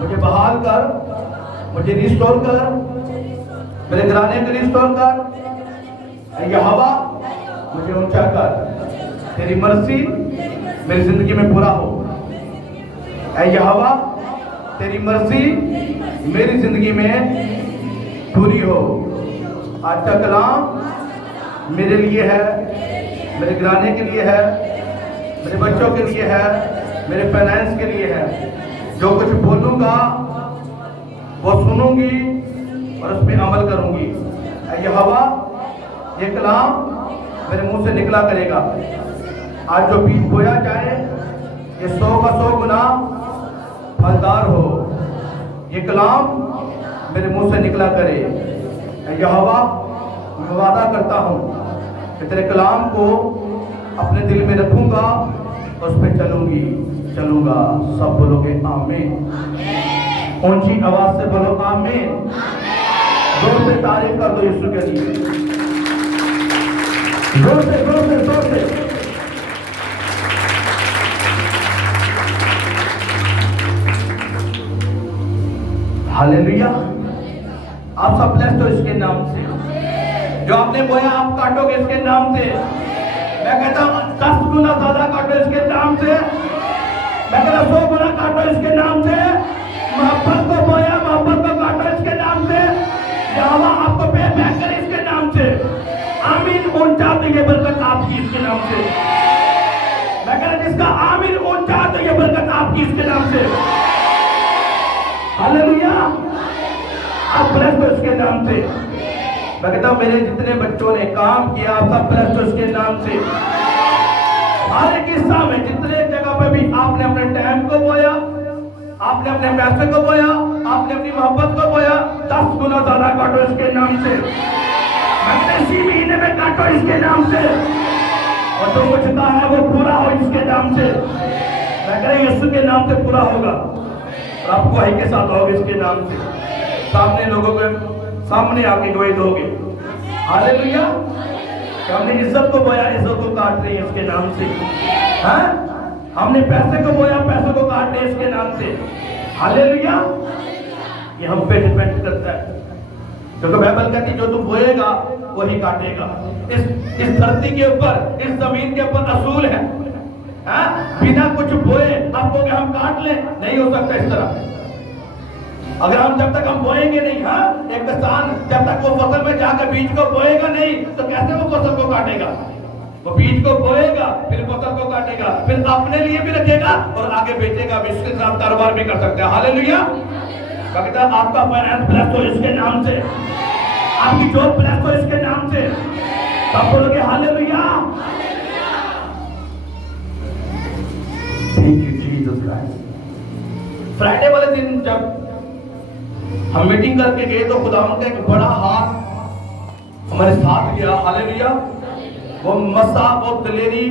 मुझे बहाल कर, मुझे रिस्टोर कर, मेरे घराने को रिस्टोर कर। यहोवा मुझे ऊंचा कर, तेरी मर्जी मेरी जिंदगी में पूरा हो। यहोवा तेरी मर्जी मेरी जिंदगी में पूरी हो। आज का कलाम मेरे लिए है, मेरे घराने के लिए है, मेरे बच्चों के लिए है, मेरे फाइनेंस के लिए है। जो कुछ बोलूंगा वो सुनूंगी और उस पर अमल करूंगी। यहोवा ये कलाम मेरे मुंह से निकला करेगा। आज जो बीज बोया जाए ये 100 का 100 गुना फलदार हो। ये कलाम मेरे मुंह से निकला करे। यहोवा मैं वादा करता हूँ कि तेरे कलाम को अपने दिल में रखूंगा, उस पर चलूंगा। सब बोलोगे आमीन। ऊंची आवाज से बोलो आमीन। जोर से तारीफ कर दो यीशु के लिए। जोर से हालेलुया। आप सब ब्लेस्ड हो इसके नाम से। जो आपने बोया आप काटोगे इसके नाम से। मैं कहता हूं 10 गुना ज्यादा काटो इसके नाम से। मैं कहता 100 गुना काटो इसके नाम से। मोहब्बत को बोया मोहब्बत को काटो इसके नाम से। यहोवा आपको पे बैक करे इसके नाम से। आमीन ऊंचा तो ये बरकत आपकी इसके नाम से। मैं कहता जिसका आमीन ऊंचा तो ये बरकत आपकी इसके नाम से। हालेलुया। आप ब्लेस्ड हो इसके नाम से। मैं कहता हूं मेरे जितने बच्चों ने काम किया आप सब ब्लेस्ड हो इसके नाम से। हर एक हिस्सा में जितने जगह पे भी आपने अपने टाइम को बोया, आपने अपने पैसे को बोया, आपने अपनी मोहब्बत को बोया, 10 गुना ज्यादा काटो इसके नाम से। इसी महीने में काटो इसके नाम से। और जो कुछ कहा है वो पूरा हो इसके नाम से। मैं कह रहा यीशु के नाम से पूरा होगा और आप गवाही के साथ होगे इसके नाम से। सामने लोगों के सामने आके गवाही दोगे। हालेलुया। हमने इज्जत को बोया इज्जत को काट रहे हैं इसके नाम से। हाँ? हमने पैसे को बोया पैसे को काट रहे हैं इसके नाम से। हालेलुया। ये हम पे डिपेंड करता है क्योंकि बाइबल कहती है जो तू बोएगा वही काटेगा। इस धरती के ऊपर इस जमीन के ऊपर असूल है। हाँ? बिना कुछ बोए आपको हम काट ले नहीं हो सकता इस तरह। अगर हम जब तक हम बोएंगे नहीं, हाँ एक किसान जब तक वो फसल में जाकर बीज को बोएगा नहीं तो कैसे वो फसल को काटेगा। वो बीज को बोएगा फिर फसल को काटेगा फिर अपने लिए भी रखेगा और आगे बेचेगा भी। इसके साथ कारोबार भी कर सकते हैं। हालेलुया। कहता आपका फाइनेंस ब्लेस्ड हो इसके नाम से। आपकी जॉब ब्लेस्ड हो इसके नाम से। सब बोलोगे hallelujah. Thank you Jesus Christ. Friday वाले दिन जब हम मीटिंग करके गए तो खुदावंद का एक बड़ा हाथ हमारे साथ गया। हालेलुया। वो मसा वो दलेरी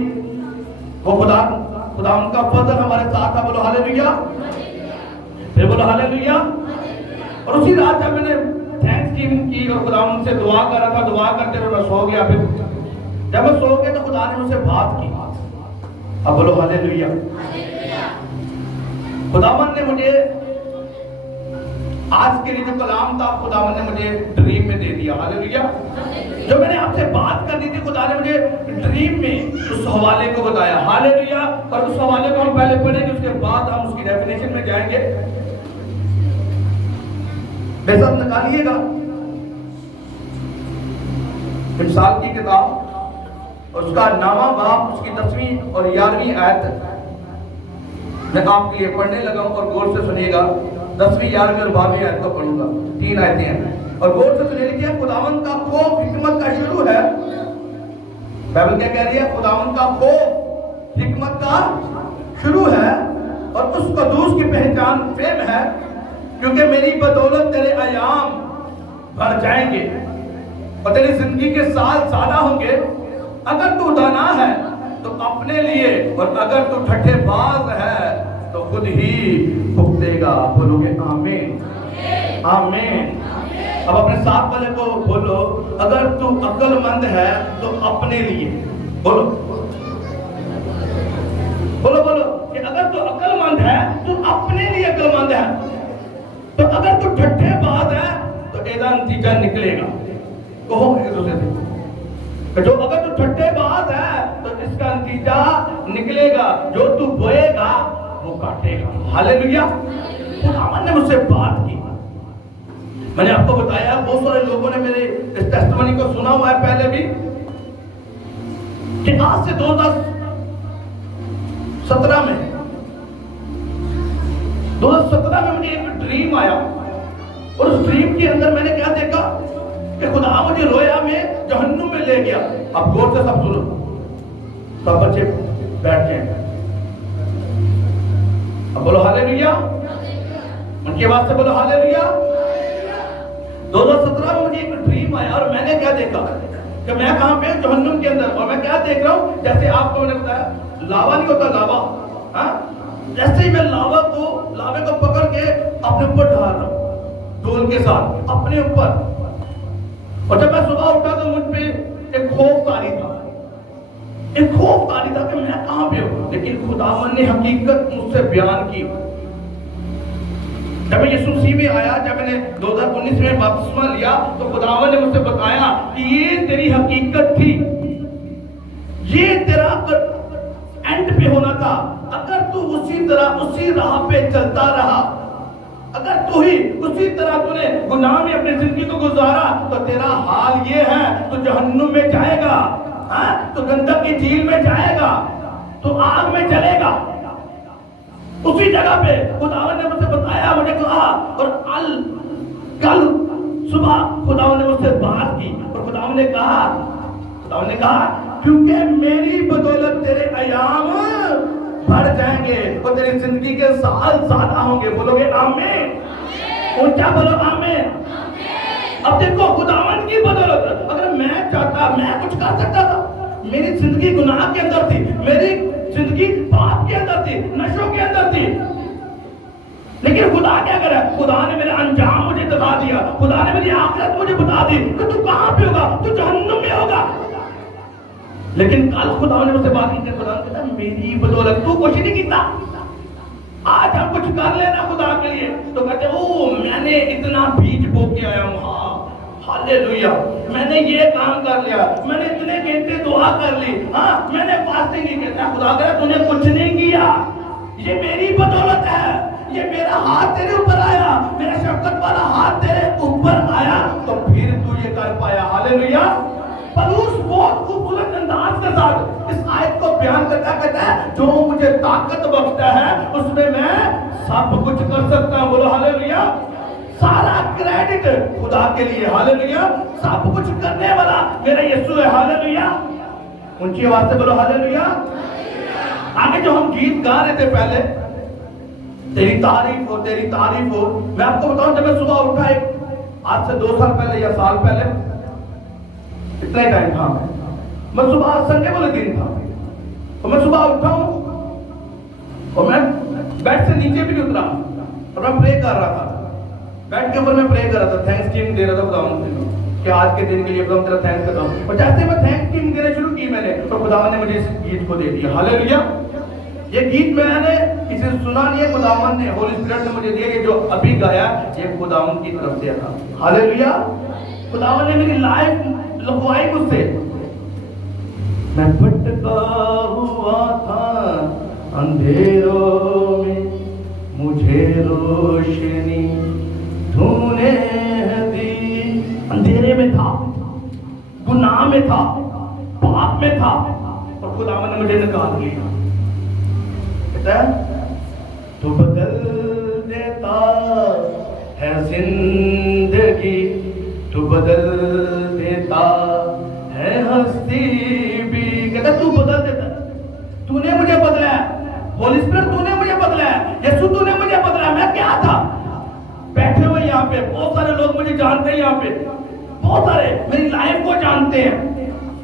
वो खुदावंद का फजल हमारे साथ था। बोलो हालेलुया। फिर बोलो हालेलुया। और उसी रात जब मैंने थैंक्सगिविंग की और खुदावंद से दुआ कर रहा था, दुआ करते हुए मैं सो गया। फिर जब मैं सो गया तो खुदा ने मुझसे बात की। अब बोलो हालेलुया। खुदावंद ने मुझे आज के लिए जो कलाम था खुदावंद ने मुझे ड्रीम में दे दिया। हालेलुया। जो मैंने आपसे बात करनी थी खुदा ने मुझे ड्रीम में उस हवाले को बताया। हालेलुया। और उस हवाले को हम पहले पढ़ेंगे उसके बाद हम उसकी डेफिनेशन में जाएंगे। बेशक निकालिएगा मिसाल की किताब उसका 9वां बाब उसकी 10वीं और 11वीं आयत मैं आपके लिए पढ़ने लगा हूं और गौर से सुनिएगा। 10वीं 11वीं और 12वीं आयत को पढ़ूंगा। 3 आयतें हैं और गौर से सुनिए। लिखिए खुदावंद का खौफ हिकमत का शुरू है। बाइबल क्या कह रही है? खुदावंद का खौफ हिकमत का शुरू है और उस कदूस की पहचान फेम है क्योंकि मेरी बदौलत तेरे अयाम बढ़ जाएंगे और तेरी जिंदगी के साल ज्यादा होंगे। अगर तू दाना है तो अपने लिए और अगर तू ठट्ठेबाज है तो खुद ही भुगतेगा। बोलोगे आमीन आमीन। अब अपने साथ वाले को बोलो अगर तू अक्लमंद है तो अपने लिए बोलो बोलो बोलो कि अगर तू अक्लमंद है तो अपने लिए अक्लमंद है। अगर तू ठट्ठेबाज है तो एदा नतीजा निकलेगा। कहो एक दूसरे से, जो अगर तू ठट्ठेबाज है तो इसका नतीजा निकलेगा, जो तू बोएगा वो काटेगा। हालेलुया। खुदावन ने मुझसे बात की। मैंने आपको बताया, बहुत सारे लोगों ने मेरे इस टेस्टिमनी को सुना हुआ है पहले भी, कि आज से 2017 में मुझे एक ड्रीम आया, और उस ड्रीम के अंदर मैंने क्या देखा कि खुदा मुझे रोया में जहन्नुम में ले गया। अब गौर से सब सुनो, सब बच्चे बैठ जाएं। अब बोलो हालेलुया, उनकी आवाज से बोलो हालेलुया। 2017 में मुझे एक ड्रीम आया, और मैंने क्या देखा कि मैं कहां पे, जहन्नुम के अंदर। और मैं क्या देख रहा हूं, जैसे आपको मैंने बताया लावा नहीं होता, लावा, हाँ, जैसे ही मैं लावे को पकड़ के अपने ऊपर ढाल रहा हूं, डोल के साथ अपने ऊपर। और जब मैं सुबह उठा तो मुझ पे एक खौफ तारी था कि मैं कहां पे हूं। लेकिन खुदावन ने हकीकत मुझसे बयान की। जब मैं यीशु मसीह में आया, जब मैंने 2019 में बपतिस्मा लिया, तो खुदावन ने मुझसे बताया कि ये तेरी हकीकत थी, ये तेरा एंड पे होना था। अगर तू उसी तरह उसी राह पे चलता रहा, अगर तू ही उसी तरह तूने गुनाह में अपनी जिंदगी को गुजारा, तो तेरा हाल ये है, तू जहन्नुम में जाएगा, तो गंधक की झील में जाएगा, तो आग में जलेगा। उसी जगह पे खुदावन ने मुझसे बताया, मुझे कहा। और कल सुबह खुदावन ने मुझसे बात की, और खुदावन ने कहा क्योंकि मेरी बदौलत तेरे अयाम बढ़ जाएंगे और तेरी जिंदगी के साल ज्यादा होंगे। बोलोगे आमीन? और क्या बोलो आमीन? अब देखो, खुदावन की बदौलत अगर मैं चाहता, मैं कुछ कर सकता था। मेरी जिंदगी गुनाह के अंदर थी, मेरी जिंदगी पाप के अंदर थी, नशों के अंदर थी। लेकिन खुदा क्या करे, खुदा ने मेरे अंजाम मुझे बता दिया, खुदा ने मेरी आखिरत मुझे बता दी कि तू कहां पे होगा, तू जहन्नुम में होगा। लेकिन कल खुदा ने मुझसे बात की, खुदा कहता मेरी बदौलत तू कुछ नहीं किया, आज हम कुछ कर लेना खुदा के लिए। तो कहते ओ मैंने इतना बीज बो के आया हूं, हालेलुया, मैंने ये काम कर लिया, मैंने इतने घंटे दुआ कर ली, हाँ मैंने फास्टिंग नहीं किया। खुदा कहता तूने कुछ नहीं किया, ये मेरी बदौलत है, ये मेरा हाथ तेरे ऊपर आया, मेरा शफकत वाला हाथ तेरे ऊपर आया, तो फिर तू ये कर पाया। हालेलुया। पलूस बहुत खूबसूरत अंदाज के साथ इस आयत को बयान करता कहता है, जो मुझे ताकत बख्शता है उसमें मैं सब कुछ कर सकता हूं। बोलो हालेलुया। सारा क्रेडिट खुदा के लिए। हालेलुया। सब कुछ करने वाला मेरा यीशु है। हालेलुया। उनकी आवाज से बोलो हालेलुया। आगे जो हम गीत गा रहे थे पहले, तेरी तारीफ हो, तेरी तारीफ हो, मैं आपको बताऊं, जब मैं सुबह उठा, आज से 2 साल पहले या साल पहले, इतना ही टाइम था, मैं सुबह, संडे वाले दिन था, तो मैं सुबह उठा हूं और मैं बेड से नीचे भी नहीं उतरा, और मैं प्रे कर रहा था, बेड के ऊपर मैं प्रे कर रहा था, थैंक्स गिविंग दे रहा था खुदा कि आज के दिन के लिए खुदा तेरा थैंक्स करता हूं। और जैसे मैं थैंक्स गिविंग देना शुरू की मैंने, तो खुदा ने मुझे इस गीत को दे दिया। हालेलुया। ये गीत मैंने किसी से सुना नहीं है, खुदावन ने, होली स्पिरिट ने मुझे दिया। ये जो अभी गाया ये खुदावन की तरफ से था। हालेलुया। खुदावन ने मेरी लाइफ लखवाई मुझसे। मैं भटका हुआ था अंधेरों में, मुझे रोशनी तूने दी। अंधेरे में था, गुनाह में था, पाप में था, और खुदावन ने मुझे निकाल लिया। कहता है तू बदल देता है जिंदगी, तू बदल देता है हस्ती भी। कहता तू बदल देता, तूने मुझे बदला है, होली स्पिरिट तूने मुझे बदला है, यीशु तूने मुझे बदला। मैं क्या था, बैठे हुए यहाँ पे बहुत सारे लोग मुझे जानते हैं, यहाँ पे बहुत सारे मेरी लाइफ को जानते हैं,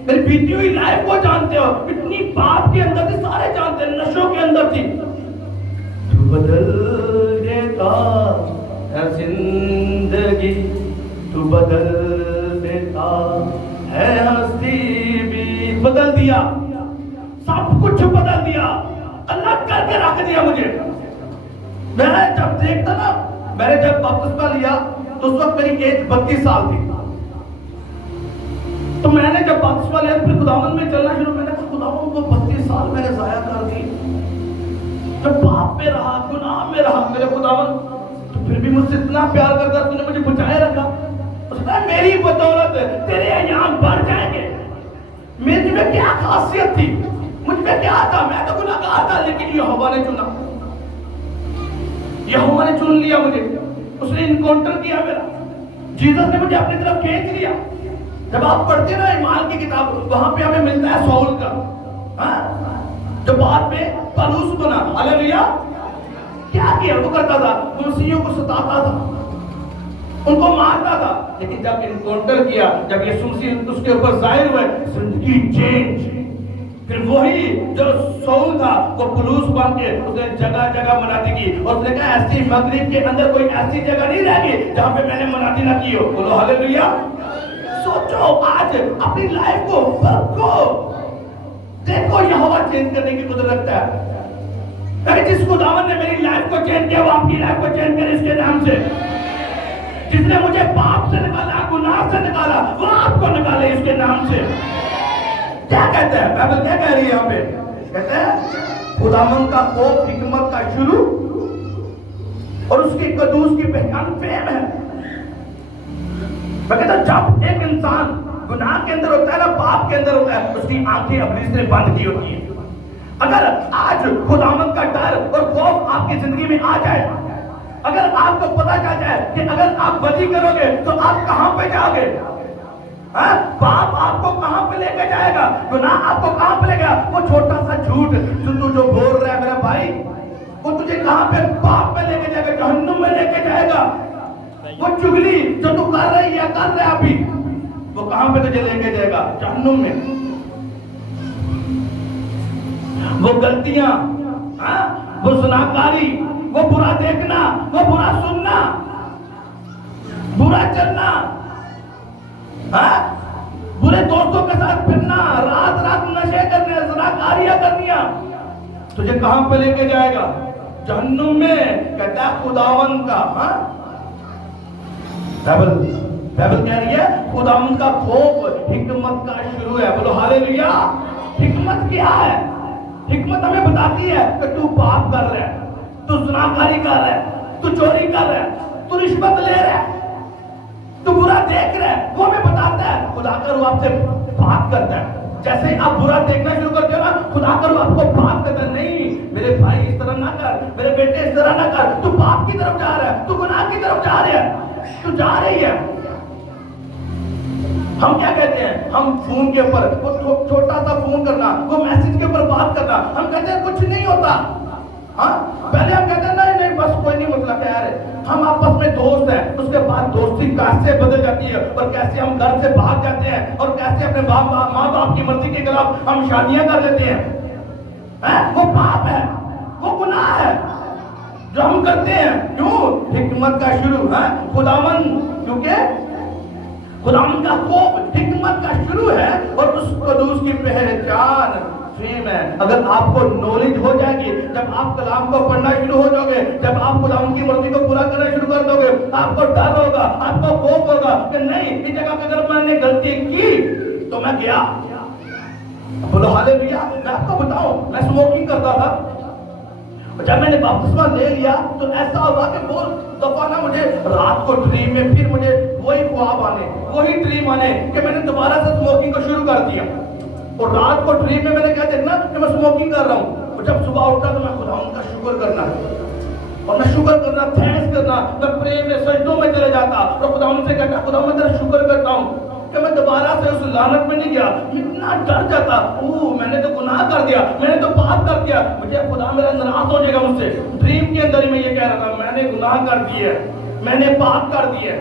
मेरी बीती हुई लाइफ को जानते हो। इतनी पाप के अंदर थी, सारे जानते हैं, नशों के अंदर थी। तू बदल देता है जिंदगी, तू बदल देता है हस्ती भी। बदल दिया, सब कुछ बदल दिया, अलग करके रख दिया मुझे। मैं जब देखता ना, मैंने जब बपतिस्मा लिया तो उस वक्त मेरी एज 32 साल थी। तो मैंने जब बपतिस्मा लिया फिर खुदावन में चलना शुरू, मैंने कहा खुदावन को 32 साल मैंने जाया कर दी, जब पाप में रहा, गुनाह में रहा, मेरे खुदावन तो फिर भी मुझसे इतना प्यार करता, तूने मुझे बचाए रखा। उसने मेरी बदौलत तेरे यहाँ बढ़ जाएंगे। मेरे में क्या खासियत थी, मुझ में क्या था, मैं तो गुनाहगार था, लेकिन यहोवा ने चुना, यहोवा ने चुन लिया मुझे, उसने इनकाउंटर किया मेरा, जीसस ने मुझे अपनी तरफ खींच लिया। जब आप पढ़ते ना ईमान की किताब, वहां पे हमें मिलता है सौल का, जो बाद में पौलुस बना। हालेलुया। क्या किया वो करता था, मसीहियों को सताता था, उनको मारता था, लेकिन जब इनकाउंटर किया, जब यीशु मसीह उसके ऊपर जाहिर हुए, जिंदगी चेंज। फिर वही जो सौल था वो पौलुस बन के उसने जगह जगह मनाती की, और उसने कहा ऐसी मगरिब के अंदर कोई ऐसी जगह नहीं रहेगी जहां पे मैंने मनाती ना की हो। बोलो हालेलुया। सोचो आज अपनी लाइफ को परखो, देखो यहोवा चेंज करने की कुदरत रखता है। अरे जिस खुदावन ने मेरी लाइफ को चेंज किया, वो आपकी लाइफ को चेंज करे इसके नाम से। जिसने मुझे पाप से निकाला, गुनाह से निकाला, वो आपको निकाले इसके नाम से। क्या कहते हैं बाइबल, क्या कह रही है यहाँ पे? कहते हैं खुदावन का खौफ हिकमत का शुरू और उसकी कदूस की पहचान फेम है। मैं कहता जब एक इंसान गुनाह के अंदर होता है ना, पाप के अंदर होता है, उसकी आंखें अब्लीस ने बंद की होती है। अगर आज खुदावंद का डर और खौफ आपकी जिंदगी में आ जाए, अगर आपको पता चल जाए कि अगर आप बदी करोगे तो आप कहां पे जाओगे, पाप आपको कहां पे लेके जाएगा, गुनाह आपको कहां पे लेगा, वो छोटा सा झूठ जो बोल रहा है मेरा भाई, वो तुझे कहां पे पाप में लेके जाएगा, जहन्नुम में लेके जाएगा। वो चुगली जो तू कर रही है, कर रहे अभी, वो कहां पे तुझे लेके जाएगा, जहन्नुम में। वो गलतियां, वो ज़नाकारी, वो बुरा देखना, वो बुरा सुनना, बुरा चलना, बुरे दोस्तों के साथ फिरना, रात रात नशे करने, ज़नाकारियां करनिया, तुझे कहां पे लेके जाएगा, जहन्नुम में। कहता है खुदावंद का, बाइबल कह रही है खुदावंद का खौफ हिकमत का शुरू है। बोलो हालेलुया। हिकमत क्या है? हिकमत हमें बताती है कि तू पाप कर रहा है, तू ज़नाकारी कर रहा है, तू चोरी कर रहा है, तू रिश्वत ले रहा है, तू बुरा देख रहा है, वो हमें बताता है। खुदा कर वो आपसे बात करता है। जैसे आप बुरा देखना शुरू करते हो ना, खुदा कर वो आपको बात करता है, नहीं मेरे भाई इस तरह ना कर, मेरे बेटे इस तरह ना कर, तू पाप की तरफ जा रहा है, तू गुनाह की तरफ जा रहा है, तू जा रही है। हम क्या कहते हैं, हम फोन के ऊपर वो छोटा सा फोन करना, वो मैसेज के ऊपर बात करना, हम कहते हैं कुछ नहीं होता। पहले हम कहते हैं नहीं बस कोई नहीं, मतलब क्या है, हम आपस में दोस्त हैं। उसके बाद दोस्ती कैसे बदल जाती है, और कैसे हम घर से भाग जाते हैं, और कैसे अपने माँ बाप की मर्जी के खिलाफ हम शादियां कर लेते हैं। वो पाप है, वो गुनाह है जो हम करते हैं। क्यों? हिकमत का शुरू है खुदावन, क्योंकि खुदावन का खौफ हिकमत का शुरू है, और उस कदूस की पहचान फेम है। अगर आपको नॉलेज हो जाएगी, जब आप कलाम को पढ़ना शुरू हो जाओगे, जब आप खुदावन की मर्जी को पूरा करना शुरू कर दोगे, आपको डर होगा, आपको खौफ होगा कि नहीं इस जगह पे अगर मैंने गलती की तो मैं गया। बोलो हालेलुया। मैं आपको बताऊं, मैं स्मोकिंग करता था, जब मैंने बपतिस्मा ले लिया तो ऐसा हुआ कि बहुत दफा ना मुझे रात को ड्रीम में फिर मुझे वही ख्वाब आने, वही ड्रीम आने कि मैंने दोबारा से स्मोकिंग को शुरू कर दिया। और रात को ड्रीम में मैंने क्या देखना कि मैं स्मोकिंग कर रहा हूँ, और जब सुबह उठा तो मैं खुदावंद का शुक्र करना, और मैं शुक्र करना, थैंक्स करना, मैं प्रेम में सजदों में चले जाता और खुदावंद से कहता खुदा मैं तेरा शुक्र करता हूँ कि मैं दोबारा से उस लानत में नहीं गया। इतना डर जाता, मैंने तो गुनाह कर दिया, मैंने तो पाप कर दिया, मुझे खुदा मेरा नाराज हो जाएगा मुझसे। ड्रीम के अंदर ही मैं ये कह रहा था मैंने गुनाह कर दिए, मैंने पाप कर दिए,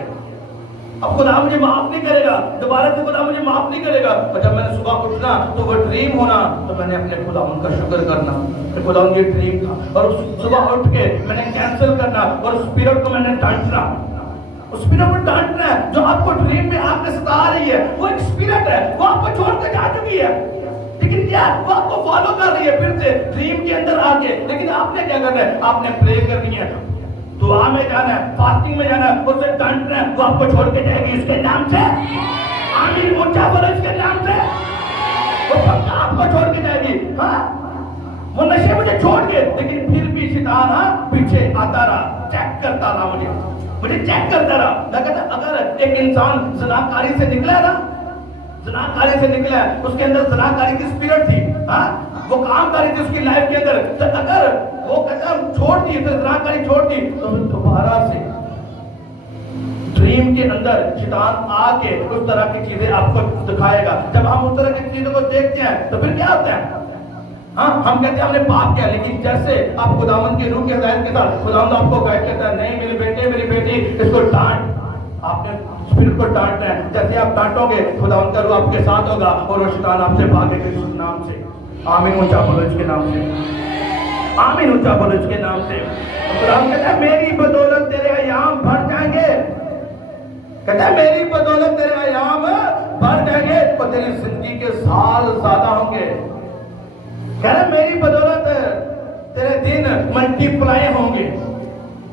अब खुदा मुझे माफ नहीं करेगा, दोबारा से खुदा मुझे माफ नहीं करेगा। और जब मैंने सुबह उठना तो वो ड्रीम होना, तो मैंने अपने खुदा उनका शुक्र करना कि खुदा ये ड्रीम था, और सुबह उठ के मैंने कैंसिल करना, और उस स्पिरिट को मैंने डांटना। उस स्पिरिट को डांटना है जो आपको ड्रीम में आपके सता रही है, वो एक स्पिरिट है, वो आपको छोड़ के जा चुकी है, लेकिन क्या वो आपको फॉलो कर रही है फिर से ड्रीम के अंदर आके। लेकिन आपने क्या करना है, आपने प्रे करनी है, दुआ में जाना है, फास्टिंग में जाना है, उसे डांटना है, वो आपको छोड़ के जाएगी इसके नाम से। आमीन ऊंचा बोलो इसके नाम से। वो पक्का आपको छोड़ के जाएगी। हाँ, वो नशे मुझे छोड़ के, लेकिन फिर भी शैतान पीछे आता रहा, चेक करता रहा, मुझे चेक करता रहा। मैं कहता अगर एक इंसान ज़िनाकारी से निकला ना, ज़िनाकारी से निकला है, उसके अंदर ज़िनाकारी की स्पिरिट थी, हाँ, वो काम कर रही थी उसकी लाइफ के अंदर, तो अगर वो कहता छोड़ दी, तो ज़िनाकारी छोड़ दी, तो दोबारा से ड्रीम के अंदर शैतान आके उस तरह की चीजें आपको दिखाएगा। जब हम उस तरह की चीजों को देखते हैं तो फिर क्या होता है? हाँ, हम कहते हैं हमने पाप किया, लेकिन जैसे आप खुदावंद की रूह की हिदायत के साथ खुदावंद आपको गाइड करता है, नहीं मेरे बेटे मेरी बेटी इसको डांट, आपने स्पिरिट को डांटना है। जैसे आप डांटोगे खुदावंद का रूह आपके साथ होगा और वो शैतान आपसे भागेगा इस नाम से। आमीन ऊंचा बोलो इसके नाम से। आमीन ऊंचा बोलो इसके नाम से। खुदावंद कहता है मेरी बदौलत तेरे अयाम भर जाएंगे, कहता है मेरी बदौलत तेरे अयाम बढ़ जाएंगे और तेरी जिंदगी के साल ज्यादा होंगे। कह रहा मेरी बदौलत तेरे दिन मल्टीप्लाई होंगे,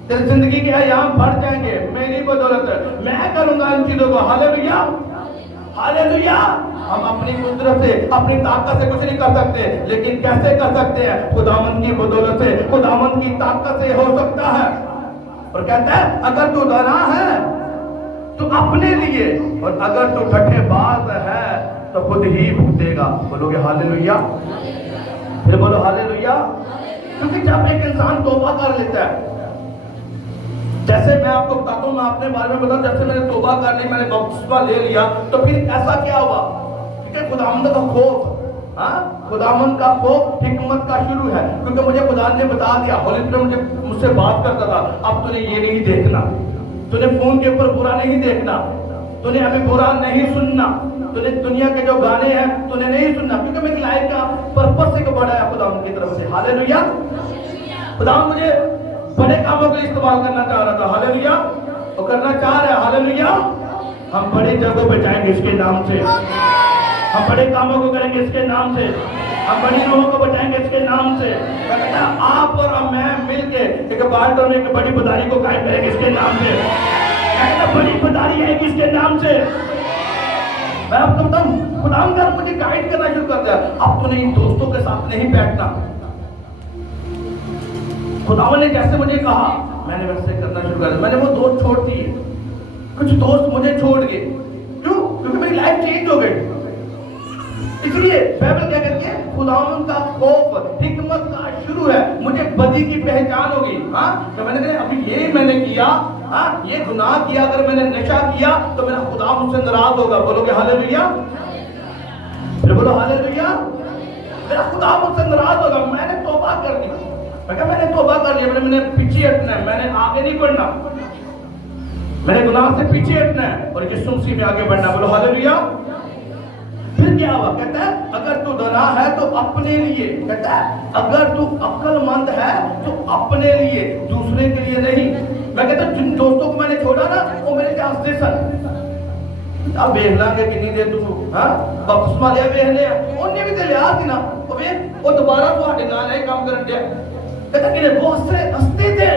तेरी जिंदगी के अयाम बढ़ जाएंगे, मेरी बदौलत मैं करूंगा इन चीजों को। Hallelujah, hallelujah. हम अपनी कुदरत से अपनी ताकत से कुछ नहीं कर सकते, लेकिन कैसे कर सकते हैं? खुदावंद की बदौलत से, खुदावंद की ताकत से हो सकता है। और कहता है अगर तू डरा है तो अपने लिए, और अगर तू ठट्ठेबाज है तो खुद ही भुगतेगा। बोलोगे हालेलुया? फिर बोलो हालेलुया। क्योंकि जब एक इंसान तौबा कर लेता है, जैसे मैं आपको बताता हूँ, मैं अपने बारे में बताऊँ, जैसे मैंने तौबा कर ली, मैंने बपतिस्मा ले लिया, तो फिर ऐसा क्या हुआ? ठीक है, खुदावंद का खौफ, हाँ, खुदावंद का खौफ हिकमत का शुरू है। क्योंकि मुझे खुदा ने बता दिया, होली स्पिरिट मुझसे बात करता था, अब तूने ये नहीं देखना, तूने फोन के ऊपर बुरा नहीं देखना, तूने अभी बुरा नहीं सुनना, तूने दुनिया के जो गाने हैं तूने नहीं सुनना, क्योंकि मेरी लाइफ का पर्पस एक बड़ा है खुदावंद की तरफ से। हालेलुया। खुदावंद मुझे बड़े कामों के लिए इस्तेमाल करना चाह रहा था। हालेलुया। वो करना चाह रहा है। हालेलुया। हम बड़ी जगहों पे जाएंगे इसके नाम से, हम बड़े कामों को करेंगे इसके नाम से, हम बड़ी लोगों को बचाएंगे इसके नाम से। आप और मैं मिलके एक बाल्टन एक बड़ी बदारी को कायम करेंगे इसके नाम से। बड़ी बदारी है इसके नाम से। मैं आपको बताऊं, खुदावंद मुझे गाइड करना शुरू कर दिया, अब तो नहीं दोस्तों के साथ नहीं बैठना। खुदावंद ने जैसे मुझे कहा मैंने वैसे करना शुरू कर दिया। मैंने वो दोस्त छोड़ दिए, कुछ दोस्त मुझे छोड़ गए। क्यों? क्योंकि मेरी लाइफ चेंज हो गई। इसलिए बाइबल क्या कहती है? खुदावंद का खौफ हिकमत का शुरू है। मुझे बदी की पहचान होगी। हाँ, तो मैंने कहा अभी ये मैंने किया, हाँ, ये गुनाह किया, अगर मैंने नशा किया तो मेरा खुदा मुझसे नाराज होगा। बोलोगे हालेलुया? फिर बोलो हालेलुया। मेरा खुदा मुझसे नाराज होगा। मैंने तौबा कर दी, मैंने तौबा कर लिया, मैंने पीछे हटना है, मैंने आगे नहीं बढ़ना, मैंने गुनाह से पीछे हटना है और यीशु मसीह में आगे बढ़ना। बोलो हालेलुया। फिर क्या हुआ? कहता है अगर तू डरा है तो अपने लिए, कहता है अगर तू अक्लमंद है तो अपने लिए, दूसरे के लिए नहीं। मैं कहता जिन दोस्तों को मैंने छोड़ा ना वो मेरे क्या हंसते सन, अब वेख लांगे कितनी देर तू, हाँ, बपतिस्मा लिया वेख लिया, उन्हें भी तो लिया थी ना, वो दोबारा तुम्हारे नाल है काम करन दिया। कहता कि वो हंसते थे,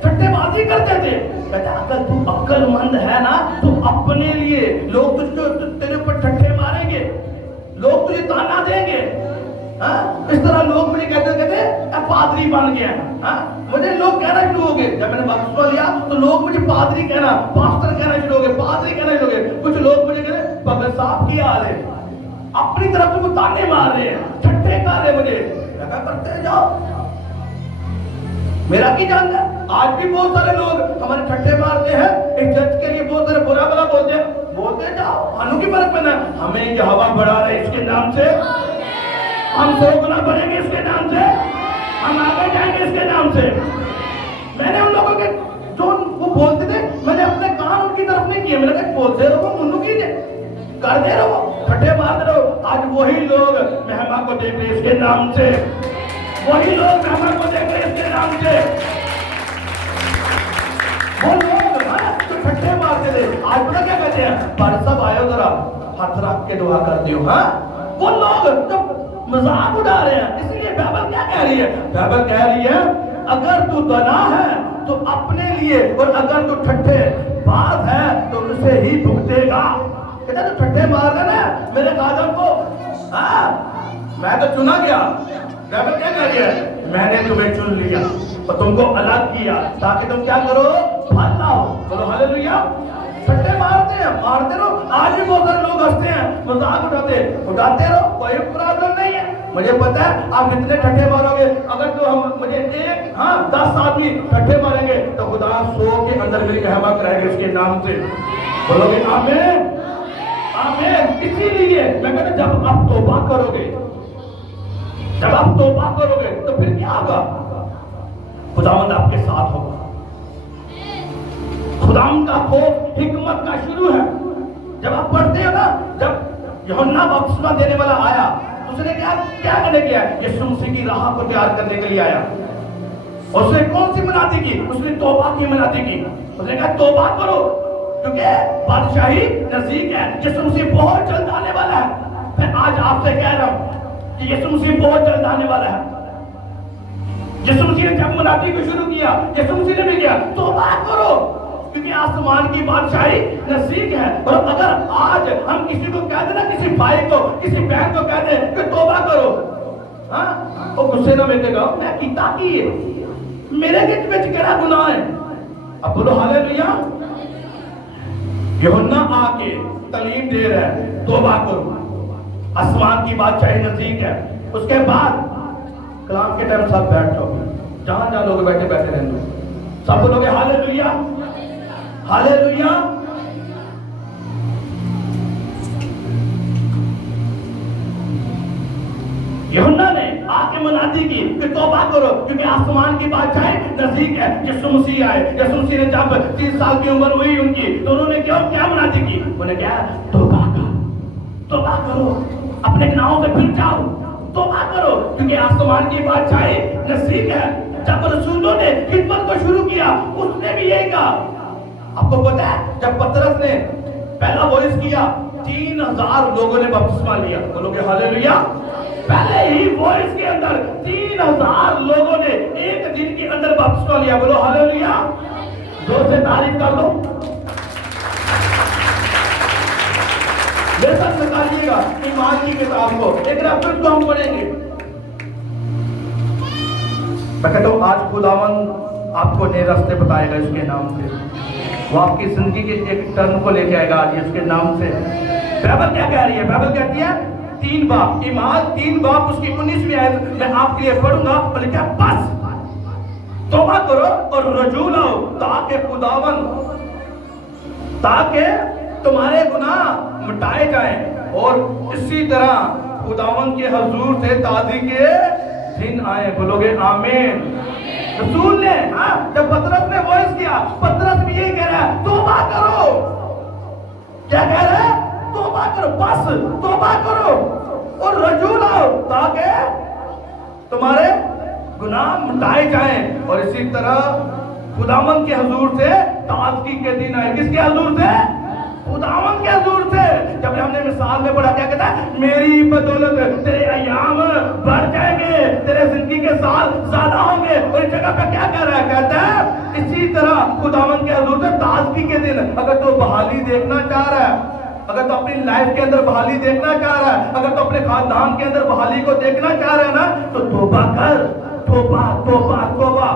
ठट्ठेबाजी करते थे। कहता अगर तू अक्लमंद है ना तो अपने लिए, लोग तुझको तेरे ऊपर ठट्ठे मारेंगे, लोग तुझे ताना देंगे। हाँ, इस तरह लोग मुझे कहते पादरी बन गया। हाँ, मुझे लोग कहना शुरू हो गए, जब मैंने बपतिस्मा लिया तो लोग मुझे पादरी कहना, पास्टर कहना शुरू हो गए, पादरी कहना शुरू हो गए। कुछ लोग मुझे कहते भगत साहब की हाल है, अपनी तरफ से वो ताने मार रहे हैं, ठट्ठे कर रहे मुझे। क्या करते जाओ, मेरा की जानता है। आज भी बहुत सारे लोग हमारे ठट्ठे मारते हैं, एक चर्च के लिए बहुत सारे बुरा भला बोलते हैं, बोलते जाओ, हनु की फर्क पड़ना। हमें ये हवा बढ़ा रहे इसके नाम से, हम 100 गुना बढ़ेंगे इसके नाम से, हम आगे जाएंगे इसके नाम से। मैंने उन लोगों के जो वो बोलते थे, मैंने अपने कान उनकी तरफ नहीं किए, मैंने कहा बोलते रहो, मुन्नू कीजिए, करते रहो, ठट्ठे मारते रहो। आज वही लोग मेहमान को देख रहे इसके नाम से, वही लोग मेहमान को देख रहे इसके नाम से। वो लोग तो ठट्ठे मारते थे, आज पता क्या कहते हैं? भाई साहब आयो जरा हाथ रख के दुआ करते हो। हाँ, वो लोग तो मजाक उड़ा रहे हैं। इसलिए बाइबल क्या कह रही है? बाइबल कह रही है अगर तू गुनाह है तो अपने लिए, और अगर तू ठट्ठे बाज है तो उसे ही भुगतेगा। कहता तो ठट्ठे मार रहा ना मेरे कादम को, मैं तो चुना गया, ड्राइवर क्या कर गया, मैंने तुम्हें चुन लिया और तुमको अलग किया ताकि तुम क्या करो, फल लाओ। बोलो हालेलुया। ठट्ठे मारते रहो। आज भी बहुत सारे लोग हंसते हैं, मजाक उड़ाते रहो, कोई प्रॉब्लम नहीं है। मुझे पता है आप कितने ठट्ठे मारोगे, अगर तो हम मुझे 10 आदमी ठट्ठे मारेंगे तो खुदा 100 के अंदर मेरी रहमत करेगा इसके नाम से। बोलोगे आमीन आमीन। इसीलिए मैं कहता जब आप तौबा करोगे, तो फिर क्या होगा, खुदावंद आपके साथ होगा। खुदावंद का खौफ हिकमत का शुरू है। जब आप पढ़ते हो ना, जब यूहन्ना बपतिस्मा देने वाला आया, उसने क्या करने के आया, यीशु मसीह की राह को तैयार करने के लिए आया। उसने कौन सी मनाती की, उसने तौबा की मनाती की। उसने कहा तौबा करो क्योंकि बादशाही नजदीक है, यीशु मसीह बहुत जल्द आने वाला है। मैं आज आपसे कह रहा हूं कि यीशु मसीह बहुत जल्द आने वाला है। यीशु मसीह ने जब मनाती को शुरू किया, यीशु मसीह ने भी किया तौबा करो क्योंकि आसमान की बादशाही नजदीक है। और अगर आज हम किसी को कह देना, किसी भाई को, किसी बहन को कह दे कि तौबा करो, वो गुस्से ना में कहेगा मैं कीता की है, मेरे विच केड़ा गुनाह है। अब बोलो हालेलुया। यूहन्ना आके तालीम दे रहा है तौबा करो, आसमान की बादशाही नजदीक है। उसके बाद कलाम के टाइम सब बैठो, जहां लोग बैठे रहने दो, सब बोलोगे हालेलुया हालेलुया। यूहन्ना ने आके मनाती की कि तौबा करो क्योंकि आसमान की बादशाही नजदीक है। यीशु मसीह आए, यीशु मसीह ने जब 30 साल की उम्र हुई उनकी, तो उन्होंने क्या मनाती की, उन्होंने क्या तौबा करो, अपने गुनाहों से फिर जाओ, तौबा करो क्योंकि आसमान की बादशाही नजदीक है। जब रसूलों ने खिदमत को शुरू किया, उसने भी यही कहा। आपको पता है जब पतरस ने पहला वॉइस किया, 3000 लोगों ने बपतिस्मा लिया। बोलोगे हालेलुया। पहले ही वॉइस के अंदर 3000 लोगों ने एक दिन के अंदर बपतिस्मा लिया। बोलो हालेलुया। जोर से तारीफ कर लो। ये सब निकालिएगा ईमान की किताब को, एक रेफरेंस को हम पढ़ेंगे। मैं कहता हूं आज खुदावंद आपको नए रास्ते बताएगा इसके नाम से। वो आपकी जिंदगी के एक टर्न को लेके आएगा आज इसके नाम से। बाइबल क्या कह रही है, बाइबल कहती है 3 बाप, ईमान 3 बाप उसकी 19वीं आयत मैं आपके लिए पढ़ूंगा। बोले क्या, बस तौबा करो और रजू लाओ ताकि खुदावंद, ताकि तुम्हारे गुनाह मिटाए जाएं और इसी तरह खुदावंद के हुजूर से ताज़ी के दिन आए। बोलोगे आमीन। रसूल ने जब पतरस ने वॉइस किया, पतरस भी यही कह रहा है तौबा करो। क्या कह रहा है, तौबा करो, बस तौबा करो और रजू लाओ ताकि तुम्हारे गुनाह मिटाए जाएं और इसी तरह खुदावंद के हुजूर से ताज़गी के दिन आए। किसके हुजूर से, खुदावंद के हुजूर से। जब हमने मिसाल में पढ़ा, क्या कहता है, मेरी बदौलत तेरे अय्याम बढ़ जाएंगे, तेरे जिंदगी के साल ज्यादा होंगे। और इस जगह पे क्या कह रहा है, कहता है इसी तरह खुदावंद के हुजूर से ताज़गी के दिन। अगर तो बहाली देखना चाह रहा है, अगर तो अपनी लाइफ के अंदर बहाली देखना चाह रहा है, अगर तो अपने खानदान के अंदर बहाली को देखना चाह रहा है ना, तो तौबा कर, तौबा तौबा तौबा।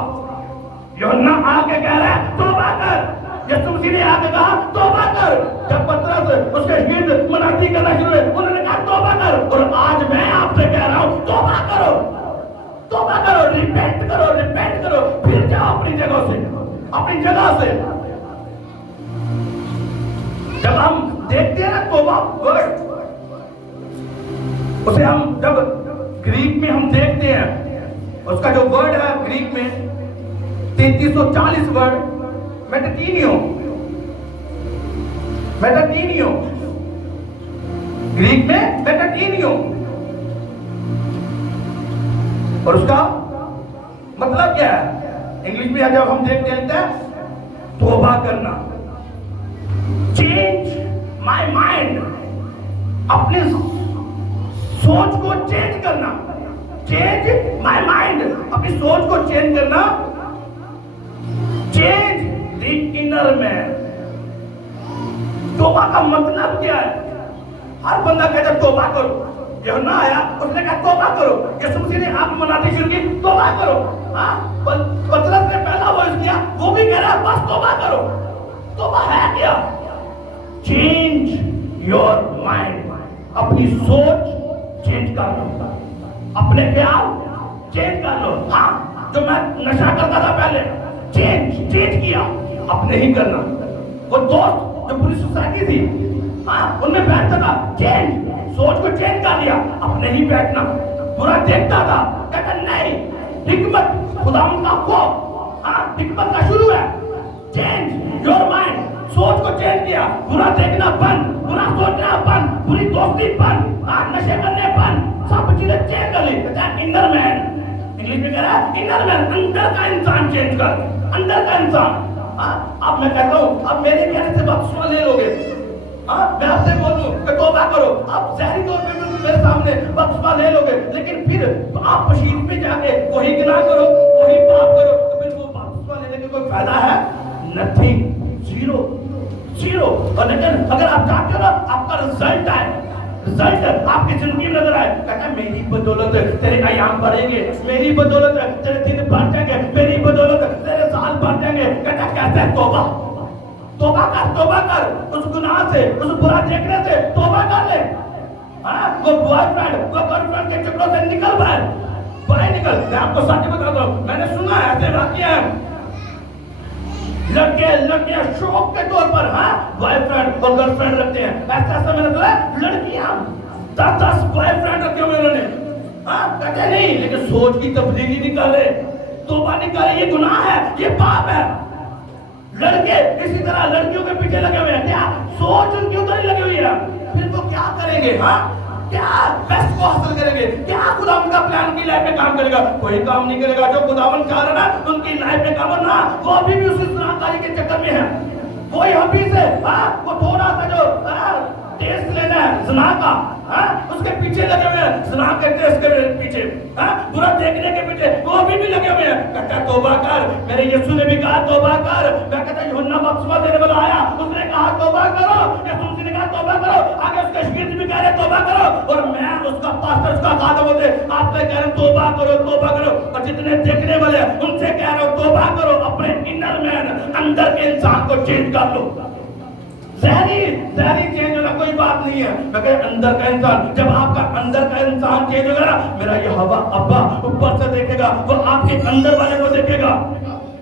यूहन्ना आके कह रहा है तौबा कर, यीशु मसीह ने आके कहा तौबा कर। जब पतरस उसके हित मनाती करना शुरू हुए, उन्होंने कहा तौबा कर। और आज मैं आपसे कह रहा हूं तौबा करो, तौबा करो, रिपेंट करो, रिपेंट करो, फिर जाओ अपनी जगह से, अपनी जगह से। जब हम देखते हैं ना तौबा वर्ड, उसे हम जब ग्रीक में हम देखते हैं, उसका जो वर्ड है ग्रीक में 3340 वर्ड मेटाटीनियो, मेटाटीनियो, ग्रीक में मेटाटीनियो। और उसका मतलब क्या है, इंग्लिश में जब हम देखते हैं तौबा करना, चेंज माय माइंड, अपने सोच को चेंज करना, चेंज माय माइंड, अपनी सोच को चेंज करना। Change the inner man. तौबा का मतलब क्या है? हर बंदा कहता तौबा करो, यूहन्ना आया उसने कहा तौबा करो, यीशु मसीह ने आप मनाते शुरू की तौबा करो। हाँ, पतरस ने पहला वर्ष किया, वो भी कह रहा है बस तौबा करो। तौबा है क्या? चेंज योर माइंड, अपनी सोच चेंज कर लो, अपने ख्याल चेंज कर लो। हाँ, जो मैं नशा करता था पहले, चेंज किया, अपने ही करना। वो दोस्त जो बुरी सोसाइटी थी, हाँ, उनमें बैठता था, चेंज, सोच को चेंज कर दिया, अपने ही बैठना। बुरा देखता था, कहता नहीं, हिकमत खुदावंद का खौफ, हाँ, हिकमत का शुरू है। चेंज योर माइंड, सोच को चेंज किया, बुरा देखना बंद, बुरा सोचना बंद, बुरी दोस्ती बंद, हाँ, नशे करने बंद, सब चीजें चेंज कर ली। इनर मैन, इंग्लिश में कह रहा है इनर मैन, अंदर का इंसान चेंज कर, अंदर का इंसान। हाँ, अब मैं कहता हूँ, अब मेरे कहने से बपतिस्मा ले लोगे। हाँ, मैं आपसे बोलूं कि तौबा करो, आप ज़ाहिरी तौर पे मेरे सामने बपतिस्मा ले लोगे, लेकिन फिर आप मशीन में जाके वही गुनाह करो, वही पाप करो, तो फिर वो बपतिस्मा लेने का कोई फायदा है? Nothing, zero, zero. और लेकिन अगर आप चाहते हो ना आपका रिजल्ट आए, रिजल्ट आपकी जिंदगी में नजर आए, कहता है मेरी बदौलत तेरे अयाम बढ़ेंगे, मेरी बदौलत तेरे दिन बढ़ जाएंगे, मेरी बदौलत तेरे साल बढ़ जाएंगे। कहता है कैसे? तौबा, तौबा कर, तौबा कर, उस गुनाह से, उस बुरा देखने से तौबा कर ले। हाँ, वो बॉयफ्रेंड, वो गर्लफ्रेंड के चक्करों से निकल बाहर निकल। मैं आपको सच बताता हूँ, मैंने सुना है ऐसे वाकया, लड़के शौक के तौर पर, हाँ, बॉयफ्रेंड और गर्लफ्रेंड रखते हैं। ऐसा मैंने सुना है, लड़कियां 10 बॉयफ्रेंड रखे हुए उन्होंने। हाँ, कहते नहीं, लेकिन सोच की तब्दीली नहीं कर रहे, तौबा नहीं कर रहे, ये गुनाह है, ये पाप है। लड़के इसी तरह लड़कियों के पीछे लगे हुए हैं, क्या सोच उनकी उधर ही लगी हुई है। फिर वो क्या करेंगे? हाँ, क्या बेस्ट को हासिल करेंगे? क्या खुदावंद का प्लान उनकी लाइफ में काम करेगा? कोई काम नहीं करेगा। जो खुदावंद चाह रहा है उनकी लाइफ में काम ना, वो अभी भी उसी ज़िनाकारी के चक्कर में है। कोई हबी से, हाँ, वो थोड़ा सा जो टेस्ट लेना है ज़िना का, हाँ, उसके पीछे लगे हुए हैं, ज़िना के टेस्ट के पीछे, हाँ, बुरा देखने के पीछे, वो अभी भी लगे हुए हैं। कहता तौबा कर, मेरे यीशु ने भी कहा तौबा कर। मैं कहता यूहन्ना बपतिस्मा देने वाला आया, उसने कहा तौबा करो, यीशु मसीह ने कहा तौबा करो, आगे उसके शिष्य भी कह रहे तौबा करो, और मैं उसका पास्टर, उसका खादम होते आपसे कह रहा हूं तौबा करो, तौबा करो। और जितने देखने वाले उनसे कह रहा हूं तौबा करो, अपने इनर मैन, अंदर के इंसान को चेंज कर लो। ज़ाहिरी चेंज होना कोई बात नहीं है, मगर अंदर का इंसान, जब आपका अंदर का इंसान चेंज होगा ना, मेरा ये हवा अब्बा ऊपर से देखेगा, वो आपके अंदर वाले को देखेगा,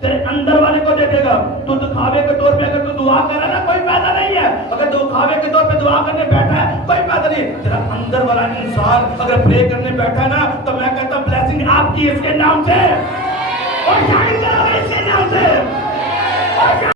तेरे अंदर वाले को देखेगा। तू दिखावे के तौर पे अगर तू दुआ कर रहा है ना, कोई फायदा नहीं है। अगर तू दिखावे के तौर पे दुआ करने बैठा है, कोई फायदा नहीं। तेरा अंदर वाला इंसान अगर प्रे करने बैठा है ना, तो मैं कहता हूं ब्लेसिंग आपकी इसके नाम से, और शाइन करोगे इसके नाम से।